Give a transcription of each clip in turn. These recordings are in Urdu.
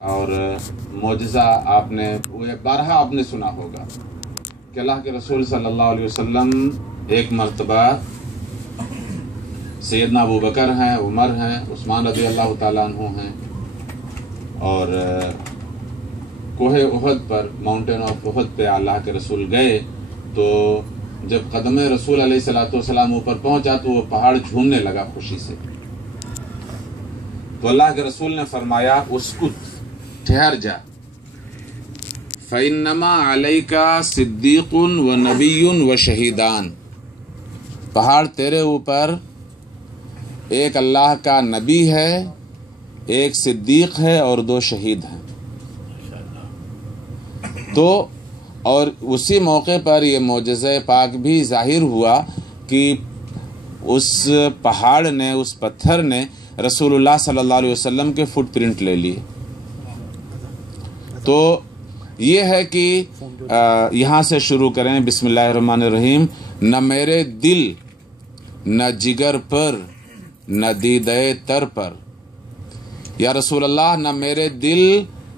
اور معجزہ آپ نے بارہا آپ نے سنا ہوگا کہ اللہ کے رسول صلی اللہ علیہ وسلم ایک مرتبہ سیدنا ابو بکر ہیں، عمر ہیں، عثمان رضی اللہ تعالیٰ عنہ ہیں، اور کوہ احد پر، ماؤنٹین آف احد پہ اللہ کے رسول گئے تو جب قدم رسول علیہ الصلوۃ والسلام اوپر پہنچا تو وہ پہاڑ جھومنے لگا خوشی سے. تو اللہ کے رسول نے فرمایا اسکت، ٹھہر جا، فَإِنَّمَا عَلَيْكَ صِدِّيقٌ وَنَبِيٌّ وَشَهِيدَانِ. پہاڑ تیرے اوپر ایک اللہ کا نبی ہے، ایک صدیق ہے اور 2 شہید ہیں. تو اور اسی موقع پر یہ معجزہ پاک بھی ظاہر ہوا کہ اس پہاڑ نے، اس پتھر نے رسول اللہ صلی اللہ علیہ وسلم کے فٹ پرنٹ لے لیے. تو یہ ہے کہ یہاں سے شروع کریں. بسم اللہ الرحمن الرحیم. نہ میرے دل، نہ جگر پر، نہ دیدہ تر پر. یا رسول اللہ، نہ میرے دل،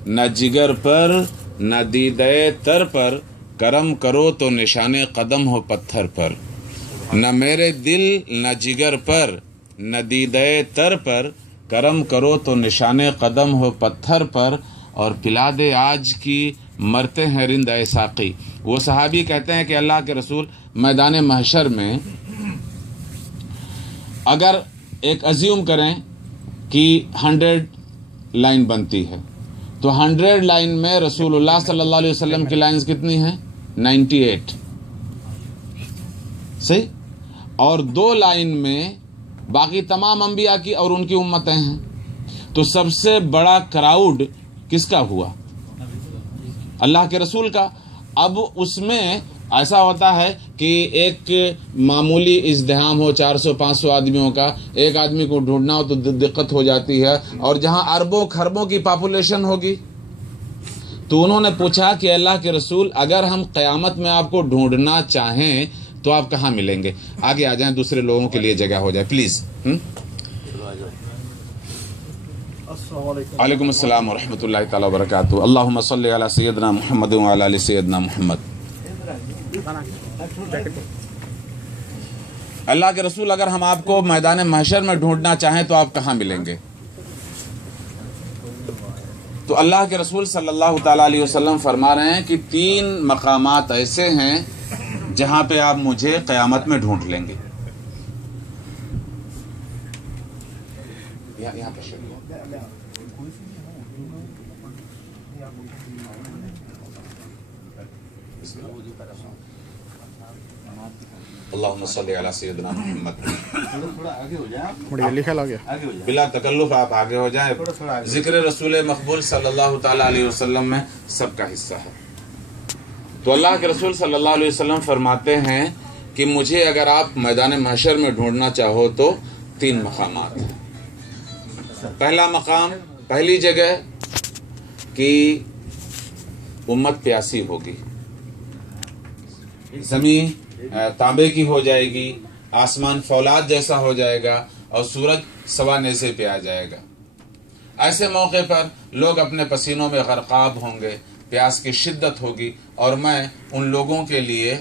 نہ جگر پر، نہ دیدہ تر پر، کرم کرو تو نشان قدم ہو پتھر پر. نہ میرے دل، نہ جگر پر، نہ دیدہ تر پر، کرم کرو تو نشان قدم ہو پتھر پر، اور پلا دے آج کی مرتے ہیں رند اے ساقی. وہ صحابی کہتے ہیں کہ اللہ کے رسول میدان محشر میں اگر ایک ازیوم کریں کہ 100 لائن بنتی ہے تو 100 لائن میں رسول اللہ صلی اللہ علیہ وسلم کی لائنز کتنی ہیں؟ 98. صحیح. اور 2 لائن میں باقی تمام انبیاء کی اور ان کی امتیں ہیں. تو سب سے بڑا کراؤڈ کس کا ہوا؟ اللہ کے رسول کا. اب اس میں ایسا ہوتا ہے کہ ایک معمولی ازدحام ہو 400-500 آدمیوں کا، ایک آدمی کو ڈھونڈنا ہو تو دقت ہو جاتی ہے، اور جہاں اربوں خربوں کی پاپولیشن ہوگی. تو انہوں نے پوچھا کہ اللہ کے رسول، اگر ہم قیامت میں آپ کو ڈھونڈنا چاہیں تو آپ کہاں ملیں گے؟ آگے آ جائیں، دوسرے لوگوں کے لیے جگہ ہو جائے پلیز. وعلیکم السلام ورحمۃ اللہ تعالی وبرکاتہ. اللہم صلی علی سیدنا محمد وعلی آل سیدنا محمد. اللہ کے رسول، اگر ہم آپ کو میدان محشر میں ڈھونڈنا چاہیں تو آپ کہاں ملیں گے؟ تو اللہ کے رسول صلی اللہ تعالی علیہ وسلم فرما رہے ہیں کہ 3 مقامات ایسے ہیں جہاں پہ آپ مجھے قیامت میں ڈھونڈ لیں گے. یہاں پہ اللہم صلی علی سیدنا محمد. بلا تکلف آپ آگے ہو جائیں. ذکر رسول مقبول صلی اللہ تعالی علیہ وسلم میں سب کا حصہ ہے. تو اللہ کے رسول صلی اللہ علیہ وسلم فرماتے ہیں کہ مجھے اگر آپ میدان محشر میں ڈھونڈنا چاہو تو 3 مقامات ہیں. پہلا مقام، پہلی جگہ کہ امت پیاسی ہوگی، زمین تانبے کی ہو جائے گی، آسمان فولاد جیسا ہو جائے گا، اور سورج سوا نیزے پہ آ جائے گا. ایسے موقع پر لوگ اپنے پسینوں میں غرقاب ہوں گے، پیاس کی شدت ہوگی، اور میں ان لوگوں کے لیے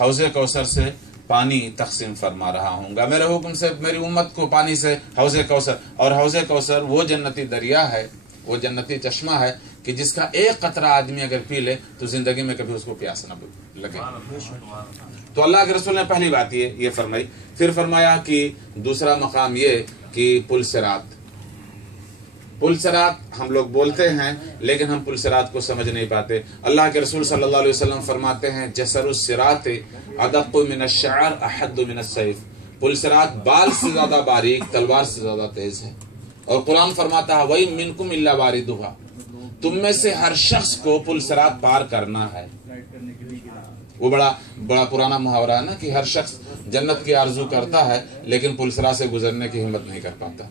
حوض کوثر سے پانی تقسیم فرما رہا ہوں گا. میرے حکم سے میری امت کو پانی سے حوض کوثر، اور حوض کوثر وہ جنتی دریا ہے، وہ جنتی چشمہ ہے کہ جس کا ایک قطرہ آدمی اگر پی لے تو زندگی میں کبھی اس کو پیاس نہ لگے. تو اللہ کے رسول نے پہلی بات یہ فرمائی. پھر فرمایا کہ دوسرا مقام یہ کہ پل صراط. پل صراط ہم لوگ بولتے ہیں لیکن ہم پل صراط کو سمجھ نہیں پاتے. اللہ کے رسول صلی اللہ علیہ وسلم فرماتے ہیں جسر الصراط ادق من الشعر احد من السیف. پل صراط بال سے زیادہ باریک، تلوار سے زیادہ تیز ہے. اور قرآن فرماتا ہے وَإِن مِّنكُمْ إِلَّا وَارِدُهَا. تم میں سے ہر شخص کو پل صراط پار کرنا ہے. وہ بڑا پرانا محاورہ ہے نا کہ ہر شخص جنت کی آرزو کرتا ہے لیکن پل صراط سے گزرنے کی ہمت نہیں کر پاتا.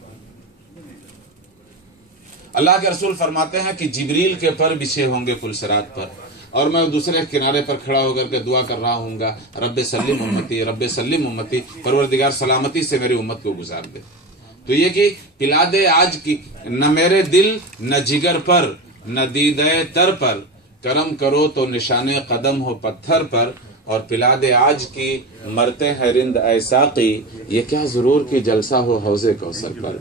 اللہ کے رسول فرماتے ہیں کہ جبریل کے پر بچھے ہوں گے پل صراط پر، اور میں دوسرے کنارے پر کھڑا ہو کر کے دعا کر رہا ہوں گا رب سلم امتی، رب سلم امتی، پروردگار سلامتی سے میری امت کو گزار دے. تو یہ کہ پلا دے آج کی، نہ میرے دل، نہ جگر پر، ندیدہ تر پر، کرم کرو تو نشانے قدم ہو پتھر پر، اور پلا دے آج کی مرتے ہیں رند اے ساقی، یہ کیا ضرور کہ جلسہ ہو حوض کوثر پر،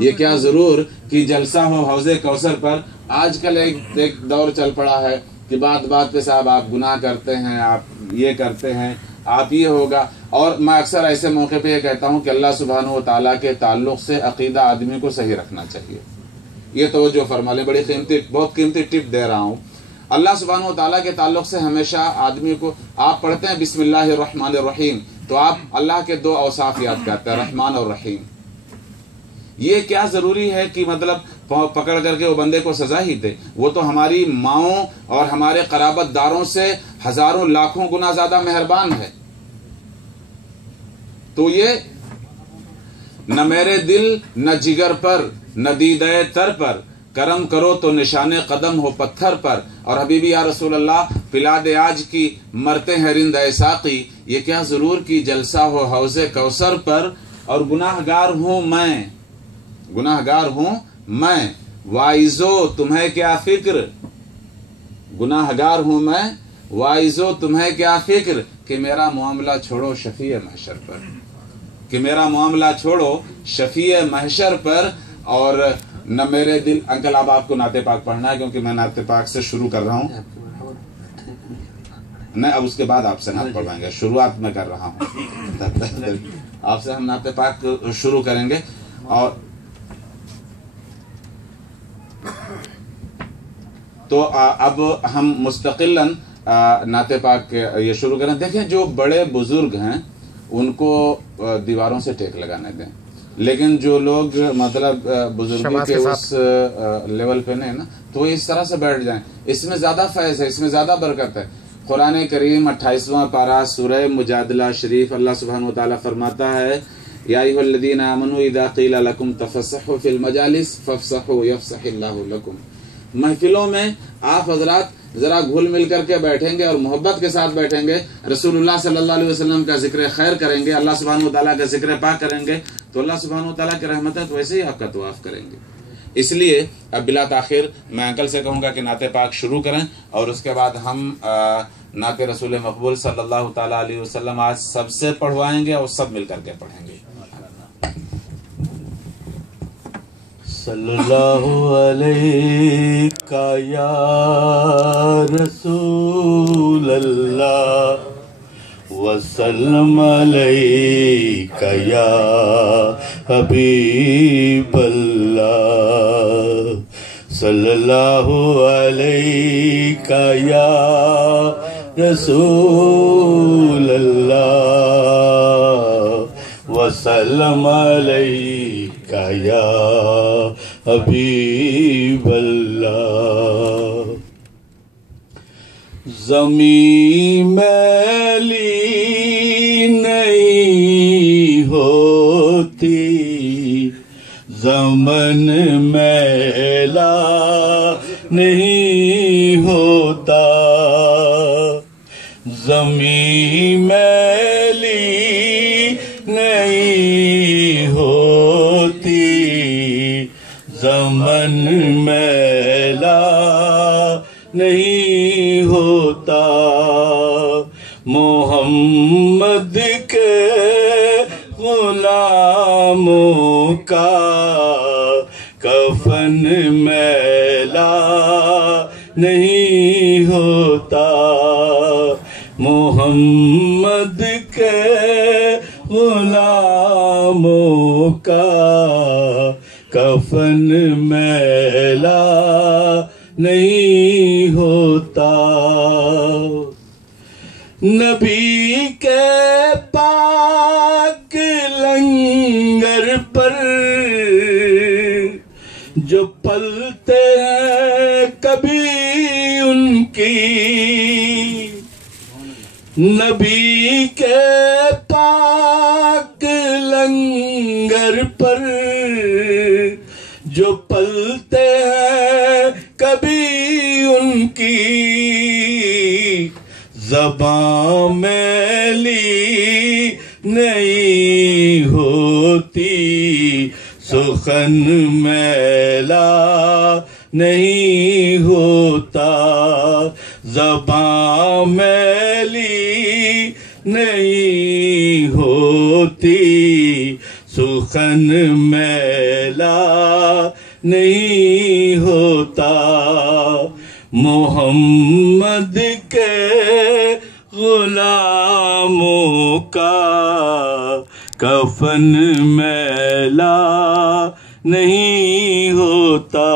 یہ کیا ضرور کہ جلسہ ہو حوض کوثر پر۔ آج کل ایک دور چل پڑا ہے کہ بات بات پہ صاحب آپ گناہ کرتے ہیں، آپ یہ کرتے ہیں، آپ یہ ہوگا، اور میں اکثر ایسے موقع پہ یہ کہتا ہوں کہ اللہ سبحانہ و تعالیٰ کے تعلق سے عقیدہ آدمی کو صحیح رکھنا چاہیے۔ یہ توجہ فرما لیں، بہت قیمتی ٹپ دے رہا ہوں۔ اللہ سبحانہ و تعالیٰ کے تعلق سے ہمیشہ آدمی کو، آپ پڑھتے ہیں بسم اللہ الرحمن الرحیم تو آپ اللہ کے دو اوصاف یاد کرتے ہیں، رحمان اور رحیم۔ یہ کیا ضروری ہے کہ مطلب پکڑ کر کے وہ بندے کو سزا ہی دے؟ وہ تو ہماری ماؤں اور ہمارے قرابت داروں سے ہزاروں لاکھوں گنا زیادہ مہربان ہے۔ تو یہ نہ میرے دل نہ جگر پر، نہ دیدہ تر پر، کرم کرو تو نشانے قدم ہو پتھر پر، اور حبیبی یا رسول اللہ پلا دے آج کی مرتے ہیں رند اے ساقی، یہ کیا ضرور کی جلسہ ہو حوض کوثر پر، اور گناہ گار ہوں میں وائزو تمہیں کیا فکر، گناہ گار ہوں میں وائزو تمہیں کیا فکر، کہ میرا معاملہ چھوڑو شفیع محشر پر، کہ میرا معاملہ چھوڑو شفیع محشر پر، اور نہ میرے دل۔ انکل آپ کو نعت پاک پڑھنا ہے کیونکہ میں نعت پاک سے شروع کر رہا ہوں، نہیں اب اس کے بعد آپ سے نعت پڑھوائیں گے، شروعات میں کر رہا ہوں، آپ سے ہم نعت پاک شروع کریں گے۔ اور تو اب ہم مستقلاً نعت پاک یہ شروع کریں۔ دیکھیں جو بڑے بزرگ ہیں ان کو دیواروں سے ٹیک لگانے دیں، لیکن جو لوگ مطلب بزرگی کے اس لیول پہ نہیں نا، تو وہ اس طرح سے بیٹھ جائیں، اس میں زیادہ فیض ہے، اس میں زیادہ برکت ہے۔ قرآن کریم 28واں پارہ سورہ مجادلہ شریف اللہ سبحانہ وتعالیٰ فرماتا ہے، یا ایھا الذین آمنوا اذا قیل لکم تفسحوا فی المجالس فافسحوا یفسح اللہ لکم۔ محفلوں میں آپ حضرات ذرا گھل مل کر کے بیٹھیں گے اور محبت کے ساتھ بیٹھیں گے، رسول اللہ صلی اللہ علیہ وسلم کا ذکر خیر کریں گے، اللہ سبحانہ وتعالیٰ کا ذکر پاک کریں گے، تو اللہ سبحانہ وتعالیٰ کی رحمت ہے تو ویسے ہی آپ کا طواف کریں گے۔ اس لیے اب بلا تاخیر میں انکل سے کہوں گا کہ نعت پاک شروع کریں، اور اس کے بعد ہم نعت رسول مقبول صلی اللہ تعالیٰ علیہ وسلم آج سب سے پڑھوائیں گے اور سب مل کر کے پڑھیں گے۔ صلی اللہ علیہ یا رسول اللہ وسلم علیہ یا حبیب اللہ، صلی اللہ علیہ یا رسول اللہ وسلم علیہ یا حبیب اللہ۔ زمین میلی نہیں ہوتی، زمن میلا نہیں ہوتا، زمین میلی نہیں ہوتی، زمن میلا نہیں ہوتا، محمد کے غلاموں کا کفن میلا نہیں ہوتا، محمد کے غلاموں کا کفن میلا نہیں ہوتا، نبی کے پاک لنگر پر جو پلتے ہیں کبھی ان کی، نبی کے پاک لنگر پر جو پلتے ہیں کبھی ان کی، زبان میلی نہیں ہوتی، سخن میلا نہیں ہوتا، زباں میلی نہیں ہوتی، سخن میلا نہیں ہوتا، محمد کے غلاموں کا کفن میلا نہیں ہوتا،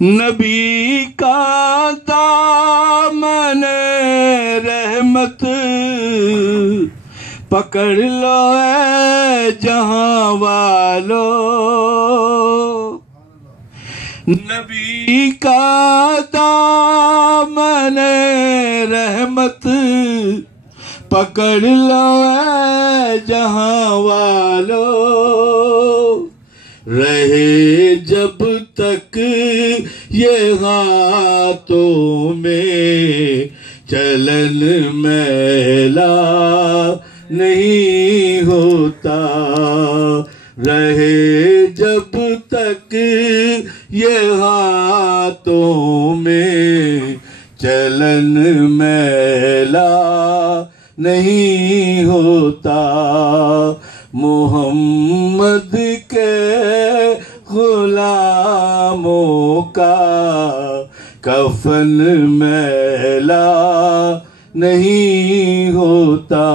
نبی کا دامن رحمت پکڑ لو اے جہاں والو، نبی کا دامن رحمت پکڑ لو اے جہاں والو، رہے جب تک یہ ہاتھوں میں چلن میلا نہیں ہوتا، رہے جب تک یہ ہاتھوں میں چلن میلا نہیں ہوتا، محمد کے غلاموں کا کفن میلا نہیں ہوتا،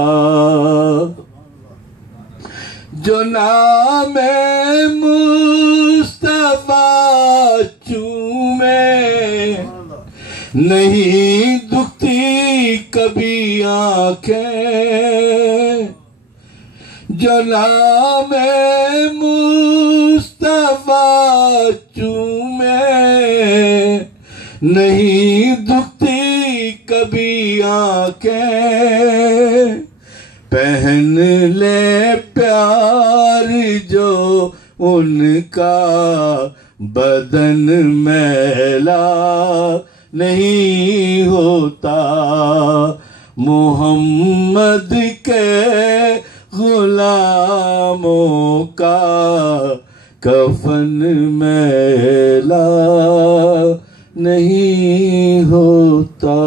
جو نام مصطفیٰ چومے نہیں دکھتی کبھی آنکھیں، جو نام مصطفیٰ چومے نہیں دکھتی کبھی آنکھیں، پہن لے پیار جو ان کا بدن میلا نہیں ہوتا، محمد کے غلاموں کا کفن میلا نہیں ہوتا۔